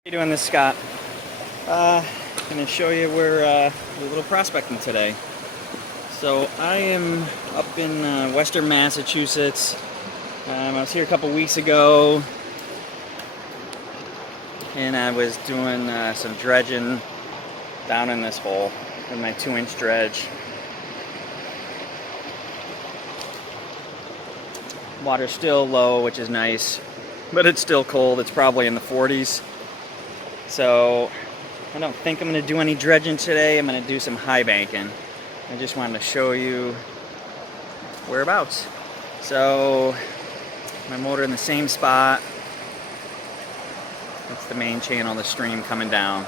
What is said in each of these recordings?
How you doing this, Scott? I'm going to show you where we're a little prospecting today. So I am up in western Massachusetts. I was here a couple weeks ago, and I was doing some dredging down in this hole with my 2-inch dredge. Water's still low, which is nice, but it's still cold. It's probably in the 40s. So I don't think I'm going to do any dredging today. I'm going to do some high banking. I just wanted to show you whereabouts. So my motor in the same spot. That's the main channel, the stream coming down.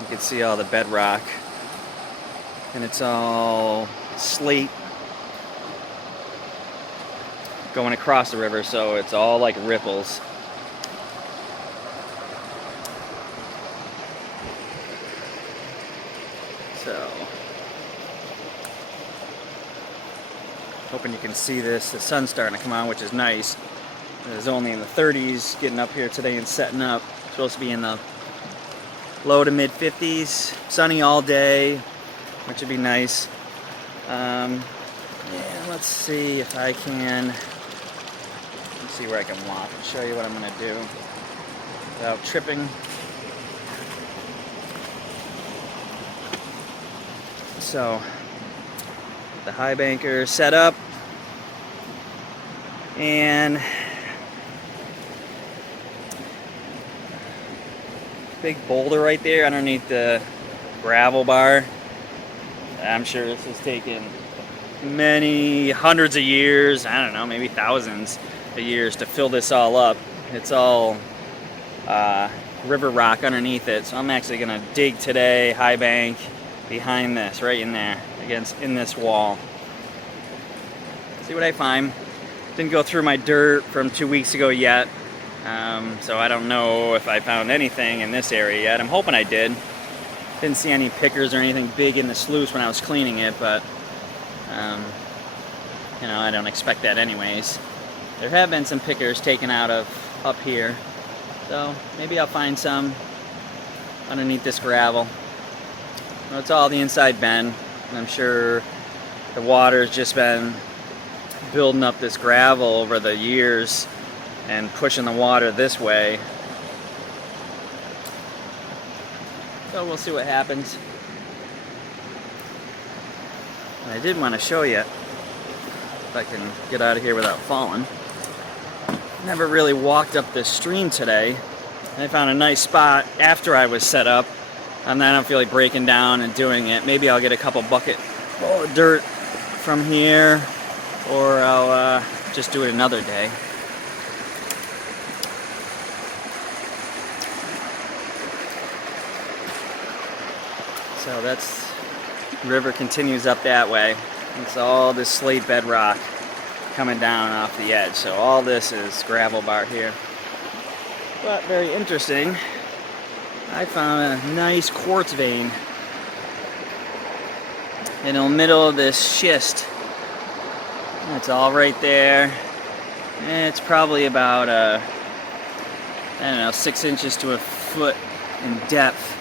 You can see all the bedrock, and it's all slate going across the river, so it's all like ripples. So, hoping you can see this. The sun's starting to come on, which is nice. It was only in the 30s getting up here today and setting up. It's supposed to be in the low to mid 50s. Sunny all day, which would be nice. Yeah, let's see if I can. Let's see where I can walk and show you what I'm going to do without tripping. So, the high banker set up, and big boulder right there underneath the gravel bar. I'm sure this has taken many hundreds of years, I don't know, maybe thousands of years to fill this all up. It's all river rock underneath it, so I'm actually going to dig today, high bank, behind this, right in there, in this wall. See what I find. Didn't go through my dirt from 2 weeks ago yet, so I don't know if I found anything in this area yet. I'm hoping I did. Didn't see any pickers or anything big in the sluice when I was cleaning it, but you know, I don't expect that anyways. There have been some pickers taken out of up here, so maybe I'll find some underneath this gravel. Well, it's all the inside bend, and I'm sure the water's just been building up this gravel over the years and pushing the water this way. So we'll see what happens. And I did want to show you, if I can get out of here without falling. Never really walked up this stream today. I found a nice spot after I was set up, and then I don't feel like breaking down and doing it. Maybe I'll get a couple bucket full of dirt from here, or I'll just do it another day. So that's, the river continues up that way. It's all this slate bedrock coming down off the edge. So all this is gravel bar here. But very interesting. I found a nice quartz vein in the middle of this schist. It's all right there. It's probably about I don't know, 6 inches to a foot in depth.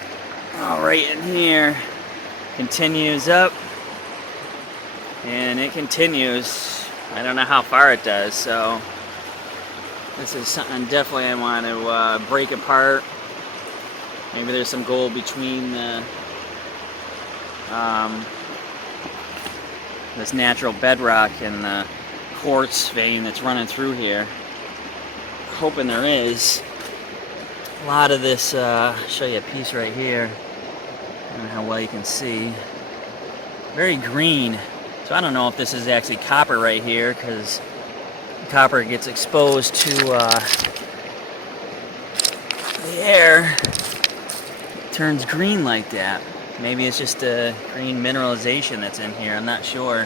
All right in here. Continues up, and it continues. I don't know how far it does, so this is something definitely I want to break apart. Maybe there's some gold between the this natural bedrock and the quartz vein that's running through here. Hoping there is. A lot of this, I'll show you a piece right here. I don't know how well you can see. Very green. So I don't know if this is actually copper right here, because copper gets exposed to the air. Turns green like that. Maybe it's just a green mineralization that's in here. I'm not sure.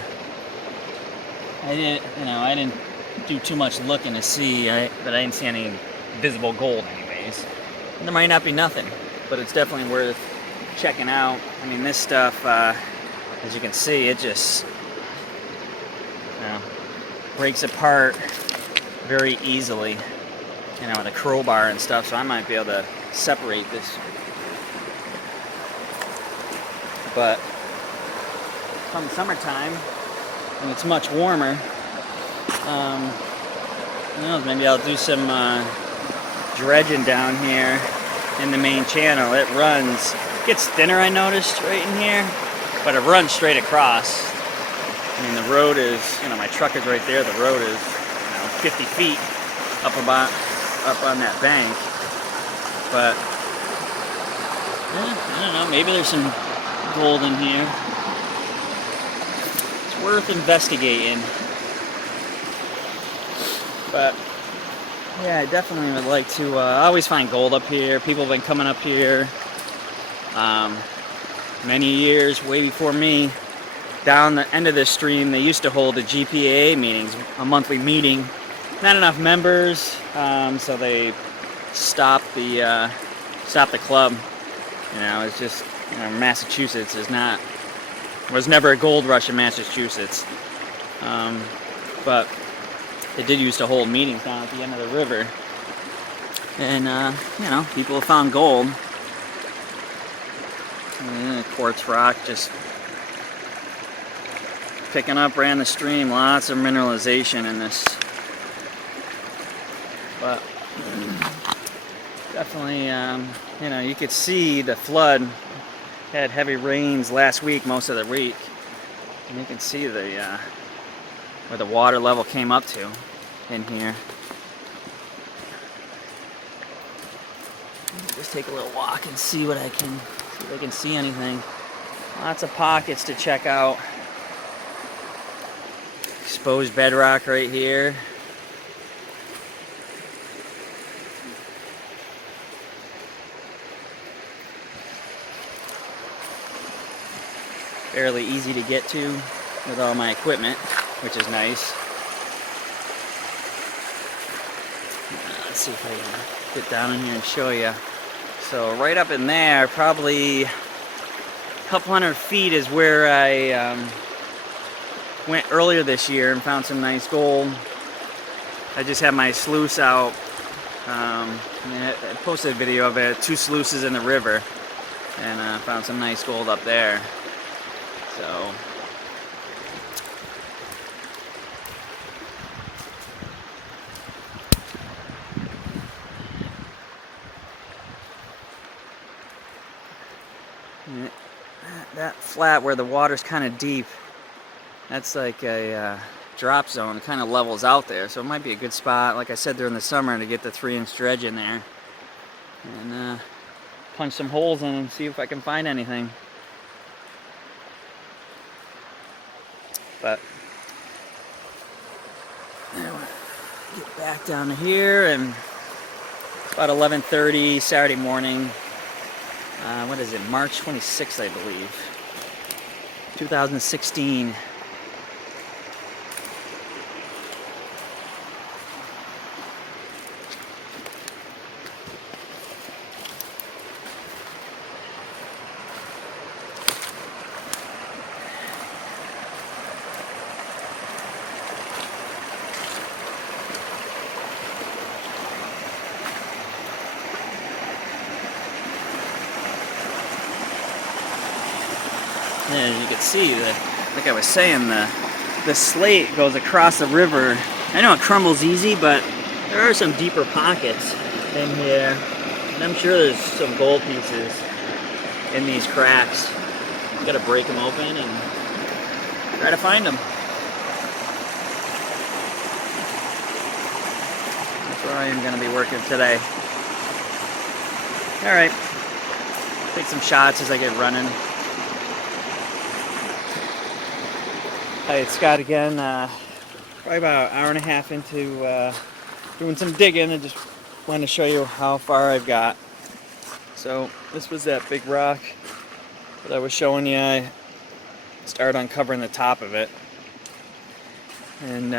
I didn't do too much looking to see, but I didn't see any visible gold anyways. And there might not be nothing, but it's definitely worth checking out. I mean, this stuff, as you can see, it just breaks apart very easily, with a crowbar and stuff, so I might be able to separate this. But come summertime, when it's much warmer, who knows, maybe I'll do some dredging down here in the main channel. It runs, gets thinner, I noticed, right in here, but it runs straight across. I mean, the road is, my truck is right there. The road is, 50 feet up on that bank. But, I don't know, maybe there's some gold in here. It's worth investigating. But yeah, I definitely would like to. I always find gold up here. People have been coming up here many years, way before me. Down the end of this stream, they used to hold the GPA meetings, a monthly meeting. Not enough members, so they stopped the club. It's just Massachusetts was never a gold rush in Massachusetts, but they did used to hold meetings down at the end of the river, and people have found gold. Quartz rock just picking up, ran the stream. Lots of mineralization in this, but definitely, you could see the flood. Had heavy rains last week, most of the week, and you can see the where the water level came up to in here. Just take a little walk and see if I can see anything. Lots of pockets to check out. Exposed bedrock right here. Fairly easy to get to with all my equipment, which is nice. Let's see if I can get down in here and show you. So right up in there, probably a couple hundred feet, is where I went earlier this year and found some nice gold. I just had my sluice out. I posted a video of it, 2 sluices in the river, and found some nice gold up there. So that flat where the water's kind of deep, that's like a drop zone. It kind of levels out there, so it might be a good spot, like I said, during the summer to get the 3-inch dredge in there and punch some holes in and see if I can find anything. But get back down to here, and it's about 11:30 Saturday morning. What is it? March 26th, I believe, 2016. As you can see, like I was saying, the slate goes across the river. I know it crumbles easy, but there are some deeper pockets in here, and I'm sure there's some gold pieces in these cracks. Gotta break them open and try to find them. That's where I am gonna be working today. All right, take some shots as I get running. Hi, it's Scott again. Probably about an hour and a half into doing some digging, and just wanted to show you how far I've got. So this was that big rock that I was showing you. I started uncovering the top of it, and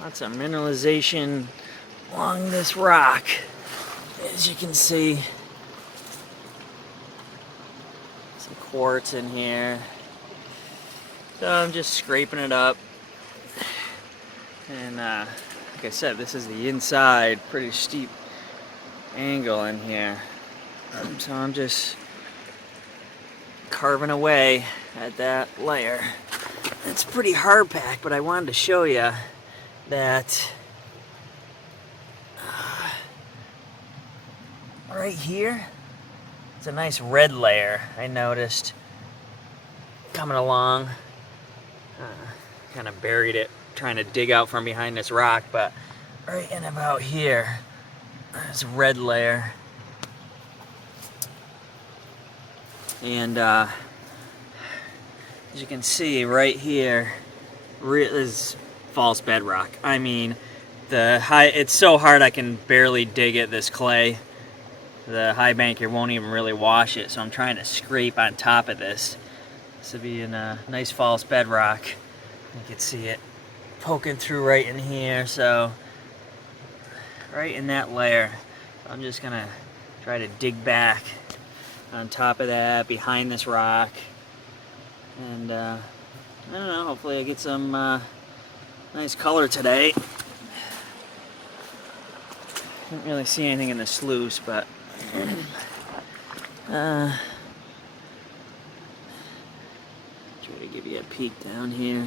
lots of mineralization along this rock, as you can see. Some quartz in here. So I'm just scraping it up, and like I said, this is the inside, pretty steep angle in here. So I'm just carving away at that layer. It's pretty hard packed, but I wanted to show you that right here, it's a nice red layer I noticed coming along. Kind of buried it trying to dig out from behind this rock, but right in about here, there's a red layer. And as you can see right here is false bedrock. I mean, it's so hard I can barely dig it, this clay. The Highbanker won't even really wash it, so I'm trying to scrape on top of this. This will be in a nice false bedrock. You can see it poking through right in here, so right in that layer. So I'm just gonna try to dig back on top of that, behind this rock, and I don't know, hopefully I get some nice color today. Don't really see anything in the sluice, but try to give you a peek down here.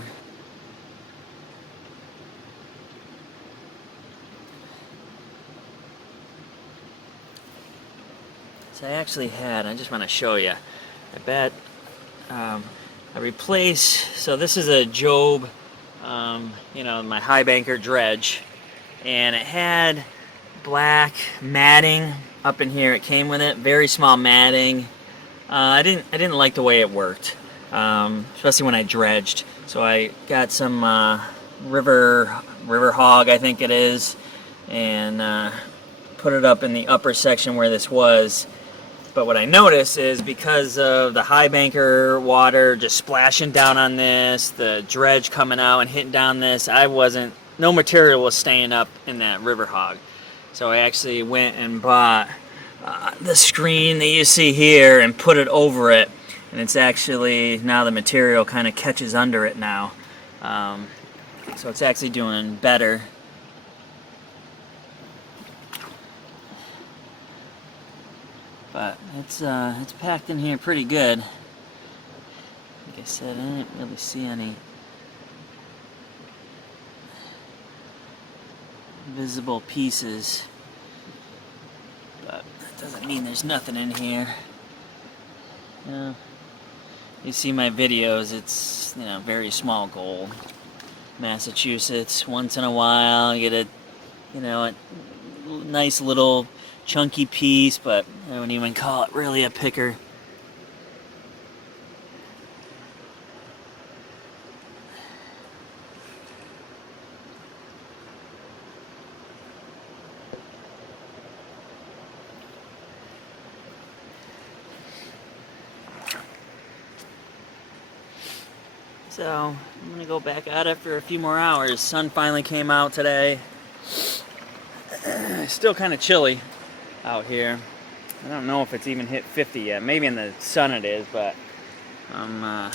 So I actually had, I just want to show you, I bet I replaced, so this is a Job, you know, my Highbanker dredge, and it had black matting up in here. It came with it, very small matting. I didn't like the way it worked, especially when I dredged. So I got some river hog, I think it is, and put it up in the upper section where this was. But what I noticed is because of the Highbanker water just splashing down on this, the dredge coming out and hitting down this, no material was staying up in that river hog. So I actually went and bought the screen that you see here and put it over it. And it's actually, now the material kind of catches under it now. So it's actually doing better. But it's packed in here pretty good. Like I said, I didn't really see any visible pieces, but that doesn't mean there's nothing in here. You know, you see my videos, it's, you know, very small gold. Massachusetts, once in a while you get a, you know, a nice little chunky piece, but I wouldn't even call it really a picker. So I'm gonna go back out after a few more hours. Sun finally came out today. Still kind of chilly out here. I don't know if it's even hit 50 yet. Maybe in the sun it is, but I'm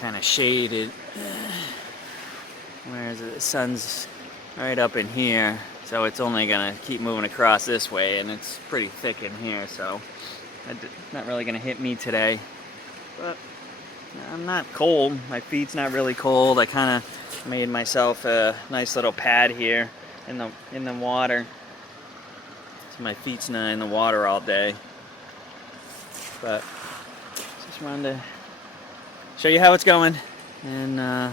kind of shaded. Whereas the sun's right up in here, so it's only gonna keep moving across this way, and it's pretty thick in here, so it's not really gonna hit me today. But I'm not cold. My feet's not really cold. I kind of made myself a nice little pad here in the water, so my feet's not in the water all day. But just wanted to show you how it's going, and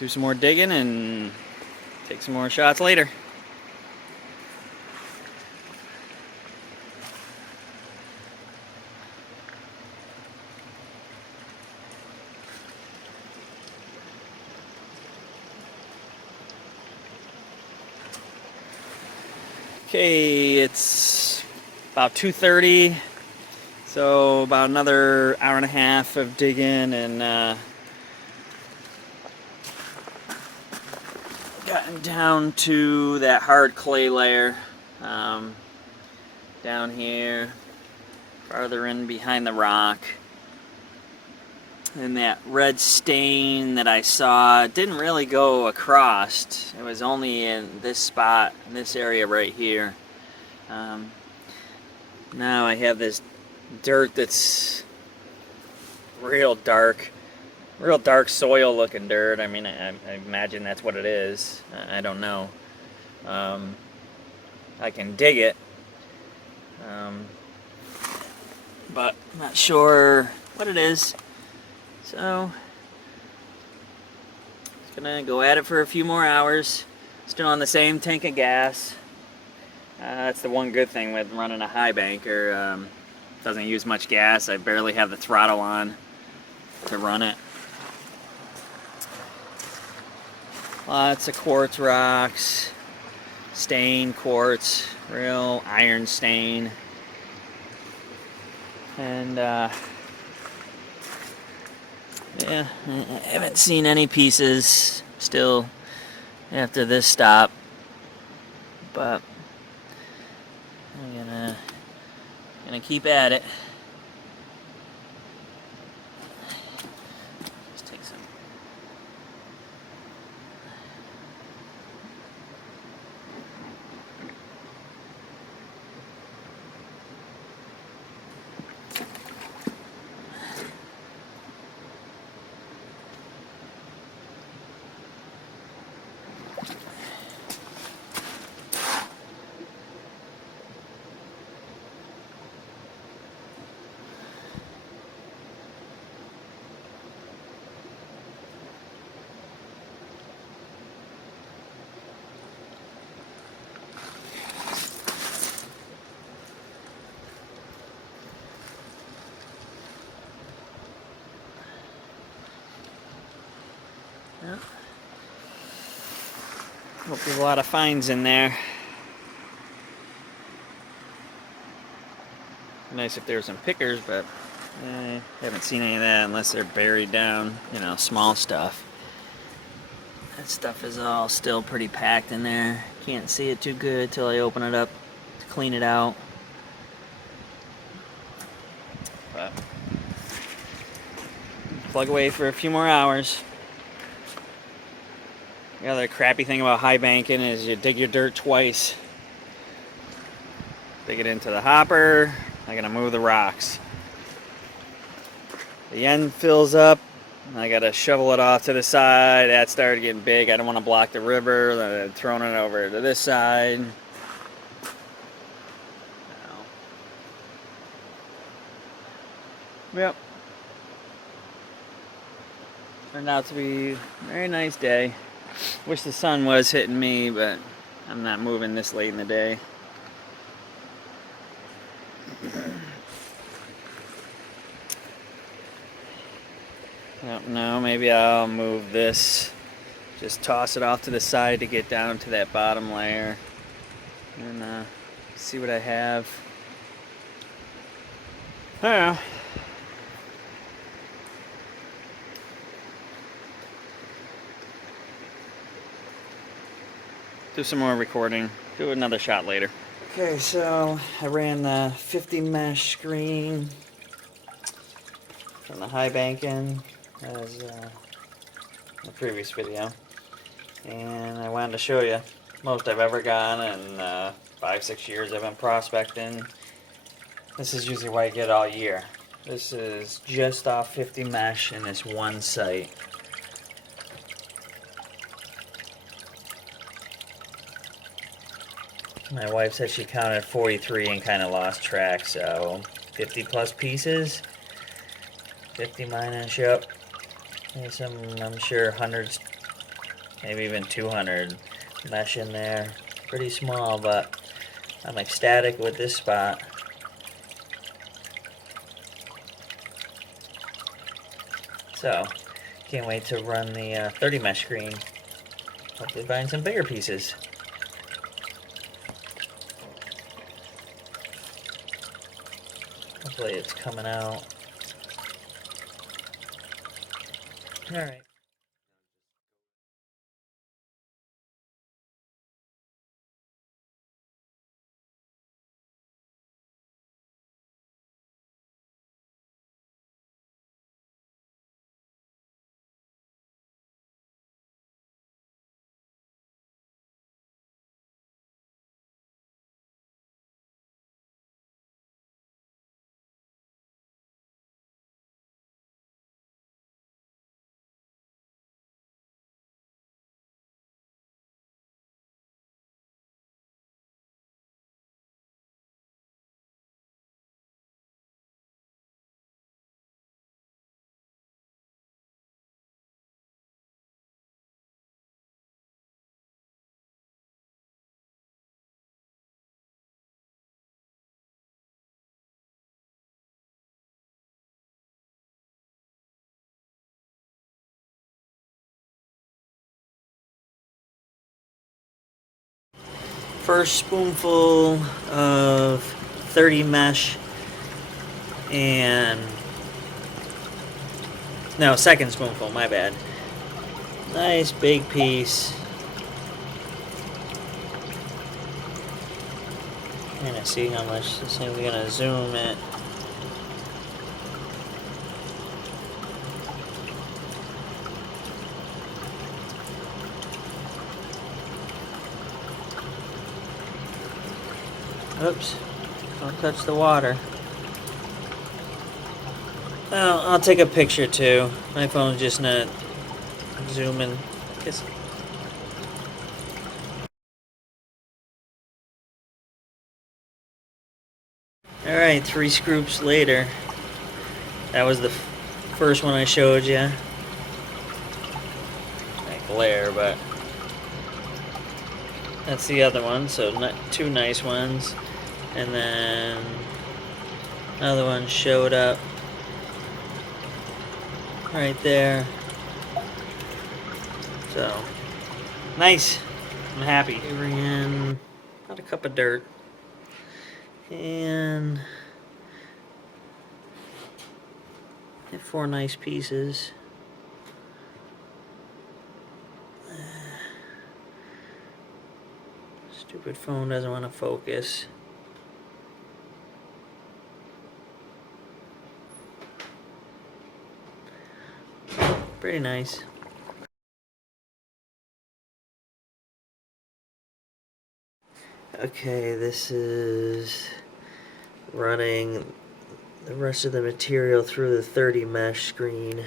do some more digging and take some more shots later. Okay, it's about 2:30, so about another hour and a half of digging, and gotten down to that hard clay layer down here, farther in behind the rock. And that red stain that I saw didn't really go across. It was only in this spot, in this area right here. Now I have this dirt that's real dark soil looking dirt. I mean, I imagine that's what it is. I don't know. I can dig it, but I'm not sure what it is. So, just gonna go at it for a few more hours. Still on the same tank of gas. That's the one good thing with running a Highbanker. Doesn't use much gas. I barely have the throttle on to run it. Lots of quartz rocks, stained quartz, real iron stain. And yeah, I haven't seen any pieces still after this stop, but I'm gonna keep at it. Just take some. Yeah. Hope there's a lot of finds in there. Nice if there's some pickers, but haven't seen any of that unless they're buried down, small stuff. That stuff is all still pretty packed in there. Can't see it too good till I open it up to clean it out. But plug away for a few more hours. The other crappy thing about Highbanking is you dig your dirt twice. Dig it into the hopper. I'm gonna move the rocks. The end fills up. I gotta shovel it off to the side. That started getting big. I don't want to block the river. Then throwing it over to this side. Yep. Turned out to be a very nice day. Wish the sun was hitting me, but I'm not moving this late in the day. I don't know, maybe I'll move this. Just toss it off to the side to get down to that bottom layer. And see what I have. I don't know. Do some more recording. Do another shot later. Okay, so I ran the 50 mesh screen from the Highbanking as the previous video, and I wanted to show you most I've ever gotten in 5-6 years I've been prospecting. This is usually what I get all year. This is just off 50 mesh in this one site. My wife said she counted 43 and kind of lost track, so 50 plus pieces, 50 minus, yep. There's some, I'm sure, hundreds, maybe even 200 mesh in there. Pretty small, but I'm ecstatic with this spot. So, can't wait to run the 30 mesh screen. Hopefully find some bigger pieces. Hopefully it's coming out. Alright. first spoonful of 30 mesh and no, second spoonful, my bad. Nice big piece. And I see how much this thing's gonna zoom it. Oops, don't touch the water. Well, I'll take a picture too. My phone's just not zooming. Alright, 3 scoops later. That was the first one I showed you. That glare, but that's the other one, so 2 nice ones. And then another one showed up right there. So, nice. I'm happy. We bring in about a cup of dirt. And 4 nice pieces. Stupid phone doesn't want to focus. Pretty nice. Okay, this is running the rest of the material through the 30 mesh screen.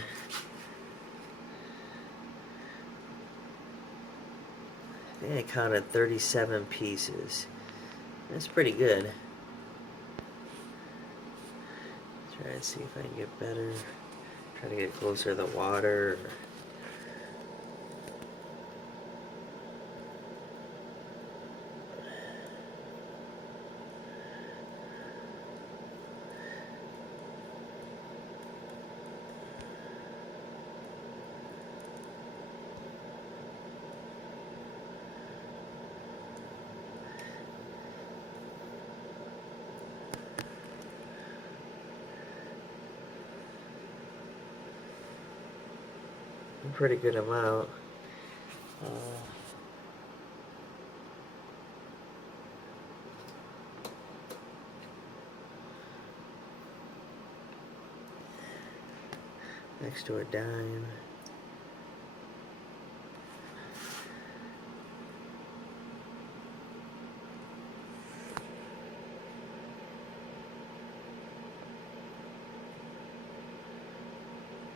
I think I counted 37 pieces. That's pretty good. Try to see if I can get better. Try to get closer to the water. A pretty good amount. Next to a dime.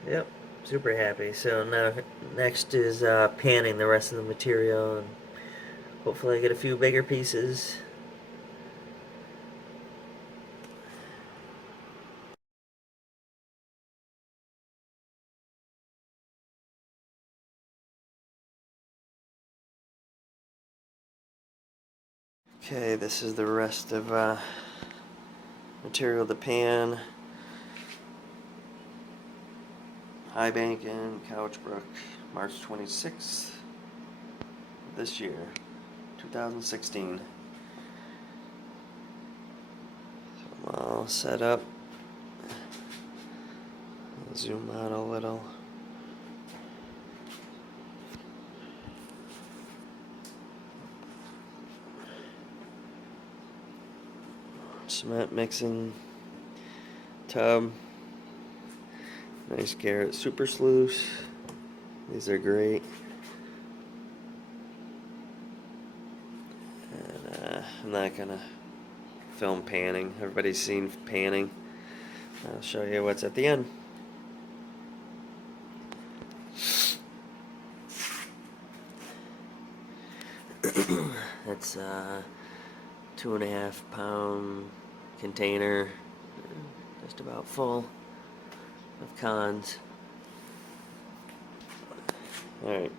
Yep, super happy. So now next is panning the rest of the material, and hopefully I get a few bigger pieces. Okay, this is the rest of material to pan. Highbanking, Couchbrook, March 26th this year, 2016. So I'm all set up. I'll zoom out a little. Cement mixing tub. Nice Garrett Super Sluice. These are great. And I'm not gonna film panning. Everybody's seen panning. I'll show you what's at the end. That's a 2.5 pound container, just about full of cons. Alright.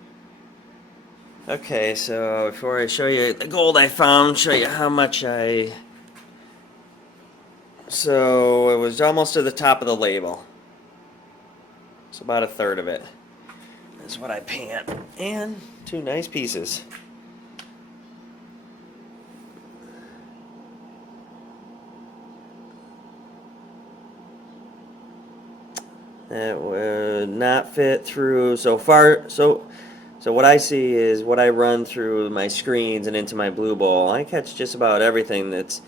Okay, so before I show you the gold I found, show you how much so it was almost to the top of the label. It's about 1/3 of it. That's what I pan. And 2 nice pieces. that would not fit through so far. So what I see is what I run through my screens and into my blue bowl. I catch just about everything that's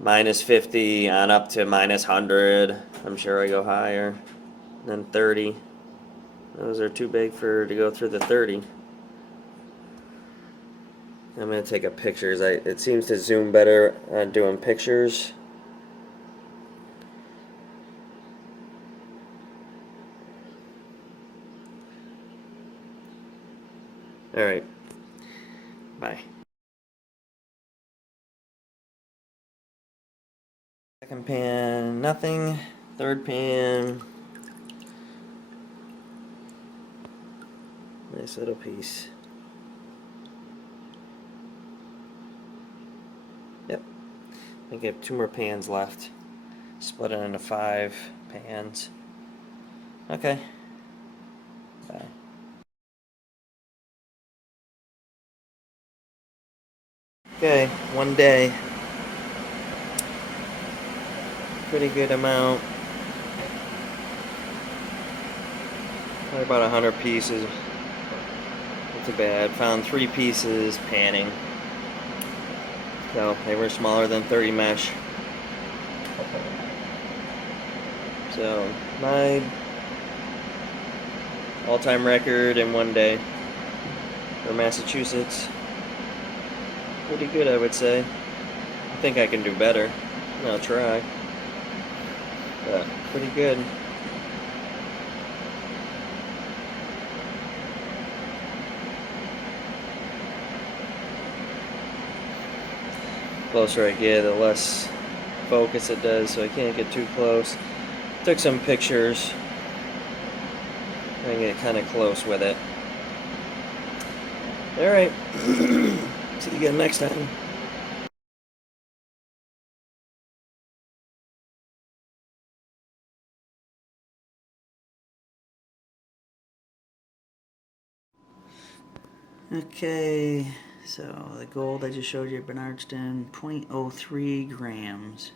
minus 50 on up to minus 100. I'm sure I go higher than 30. Those are too big to go through the 30. I'm going to take a pictures. It seems to zoom better on doing pictures. Alright. Bye. Second pan, nothing. Third pan. Nice little piece. Yep. I think I have 2 more pans left. Split it into 5 pans. Okay. Bye. Okay, one day. Pretty good amount. Probably about 100 pieces. Not too bad. Found 3 pieces panning. So they were smaller than 30 mesh. So my all-time record in one day for Massachusetts. Pretty good, I would say. I think I can do better. I'll try. But pretty good. Closer I get, the less focus it does, so I can't get too close. Took some pictures. I can get kind of close with it. Alright. See you again next time. Okay, so the gold I just showed you at Bernardston, 0.03 grams.